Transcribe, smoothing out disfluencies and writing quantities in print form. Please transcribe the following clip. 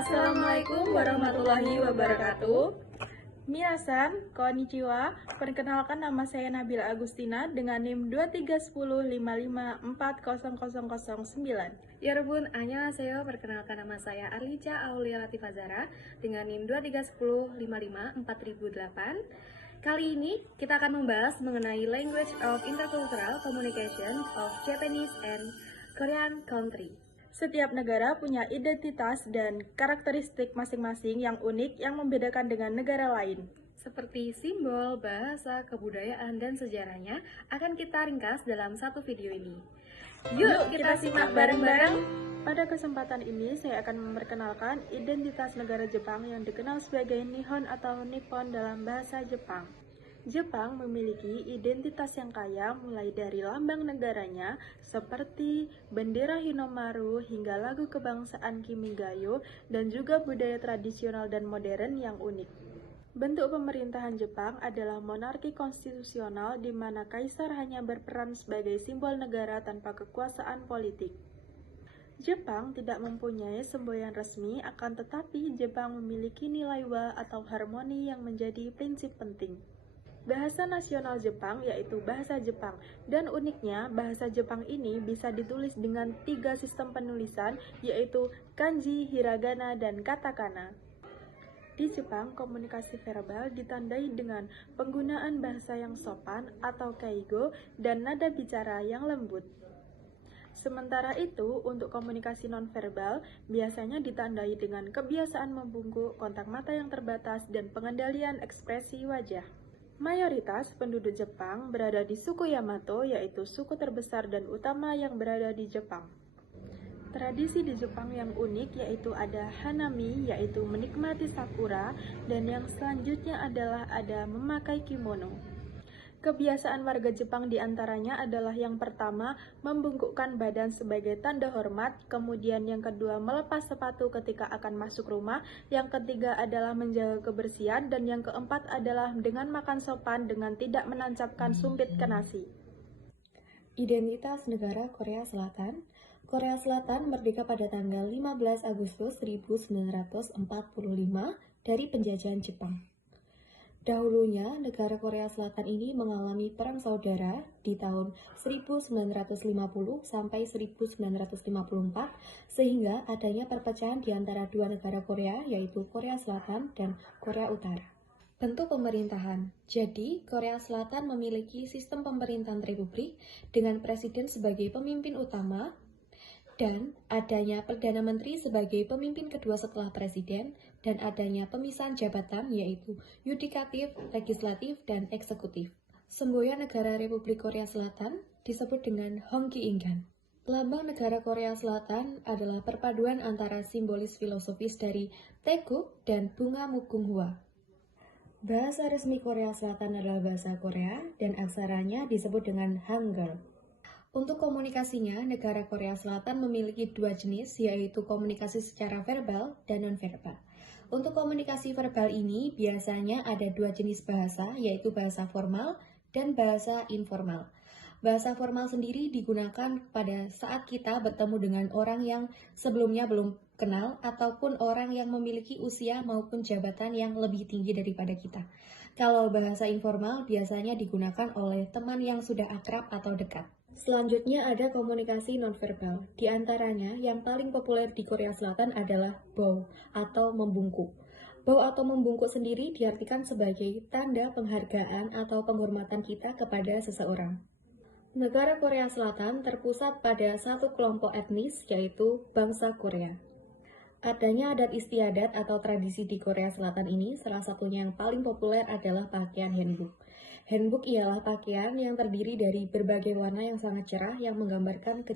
Assalamualaikum warahmatullahi wabarakatuh. Minasan, konnichiwa. Perkenalkan, nama saya Nabila Agustina dengan NIM 23155400009. Yarbun, annyeonghaseyo. Perkenalkan, nama saya Arlica Aulia Latifah Zara dengan NIM 2310554.008. Kali ini kita akan membahas mengenai Language of Intercultural Communication of Japanese and Korean Country. Setiap negara punya identitas dan karakteristik masing-masing yang unik yang membedakan dengan negara lain. Seperti simbol, bahasa, kebudayaan, dan sejarahnya akan kita ringkas dalam satu video ini. Yuk kita simak bareng-bareng! Pada kesempatan ini, saya akan memperkenalkan identitas negara Jepang yang dikenal sebagai Nihon atau Nippon dalam bahasa Jepang. Jepang memiliki identitas yang kaya mulai dari lambang negaranya seperti bendera Hinomaru hingga lagu kebangsaan Kimigayo dan juga budaya tradisional dan modern yang unik. Bentuk pemerintahan Jepang adalah monarki konstitusional di mana kaisar hanya berperan sebagai simbol negara tanpa kekuasaan politik. Jepang tidak mempunyai semboyan resmi, akan tetapi Jepang memiliki nilai wa atau harmoni yang menjadi prinsip penting. Bahasa nasional Jepang yaitu bahasa Jepang, dan uniknya bahasa Jepang ini bisa ditulis dengan 3 sistem penulisan yaitu kanji, hiragana, dan katakana. Di Jepang, komunikasi verbal ditandai dengan penggunaan bahasa yang sopan atau keigo dan nada bicara yang lembut. Sementara itu, untuk komunikasi nonverbal biasanya ditandai dengan kebiasaan membungkuk, kontak mata yang terbatas, dan pengendalian ekspresi wajah. Mayoritas penduduk Jepang berada di suku Yamato, yaitu suku terbesar dan utama yang berada di Jepang. Tradisi di Jepang yang unik yaitu ada hanami, yaitu menikmati sakura, dan yang selanjutnya adalah ada memakai kimono. Kebiasaan warga Jepang diantaranya adalah yang pertama, membungkukkan badan sebagai tanda hormat, kemudian yang kedua, melepas sepatu ketika akan masuk rumah, yang ketiga adalah menjaga kebersihan, dan yang keempat adalah dengan makan sopan dengan tidak menancapkan sumpit ke nasi. Identitas negara Korea Selatan. Korea Selatan merdeka pada tanggal 15 Agustus 1945 dari penjajahan Jepang. Dahulunya, negara Korea Selatan ini mengalami perang saudara di tahun 1950 sampai 1954, sehingga adanya perpecahan di antara dua negara Korea, yaitu Korea Selatan dan Korea Utara. Bentuk pemerintahan. Jadi, Korea Selatan memiliki sistem pemerintahan republik dengan presiden sebagai pemimpin utama, dan adanya Perdana Menteri sebagai pemimpin kedua setelah Presiden, dan adanya pemisahan jabatan yaitu yudikatif, legislatif, dan eksekutif. Semboyan negara Republik Korea Selatan disebut dengan Hongki-ingan. Lambang negara Korea Selatan adalah perpaduan antara simbolis filosofis dari Taeguk dan bunga mugunghwa. Bahasa resmi Korea Selatan adalah bahasa Korea, dan aksaranya disebut dengan Hangul. Untuk komunikasinya, negara Korea Selatan memiliki 2 jenis, yaitu komunikasi secara verbal dan non-verbal. Untuk komunikasi verbal ini, biasanya ada 2 jenis bahasa, yaitu bahasa formal dan bahasa informal. Bahasa formal sendiri digunakan pada saat kita bertemu dengan orang yang sebelumnya belum kenal, ataupun orang yang memiliki usia maupun jabatan yang lebih tinggi daripada kita. Kalau bahasa informal biasanya digunakan oleh teman yang sudah akrab atau dekat. Selanjutnya ada komunikasi nonverbal. Di antaranya yang paling populer di Korea Selatan adalah bow atau membungkuk. Bow atau membungkuk sendiri diartikan sebagai tanda penghargaan atau penghormatan kita kepada seseorang. Negara Korea Selatan terpusat pada satu kelompok etnis, yaitu bangsa Korea. Adanya adat istiadat atau tradisi di Korea Selatan ini, salah satunya yang paling populer adalah pakaian hanbok. Hanbok ialah pakaian yang terdiri dari berbagai warna yang sangat cerah yang menggambarkan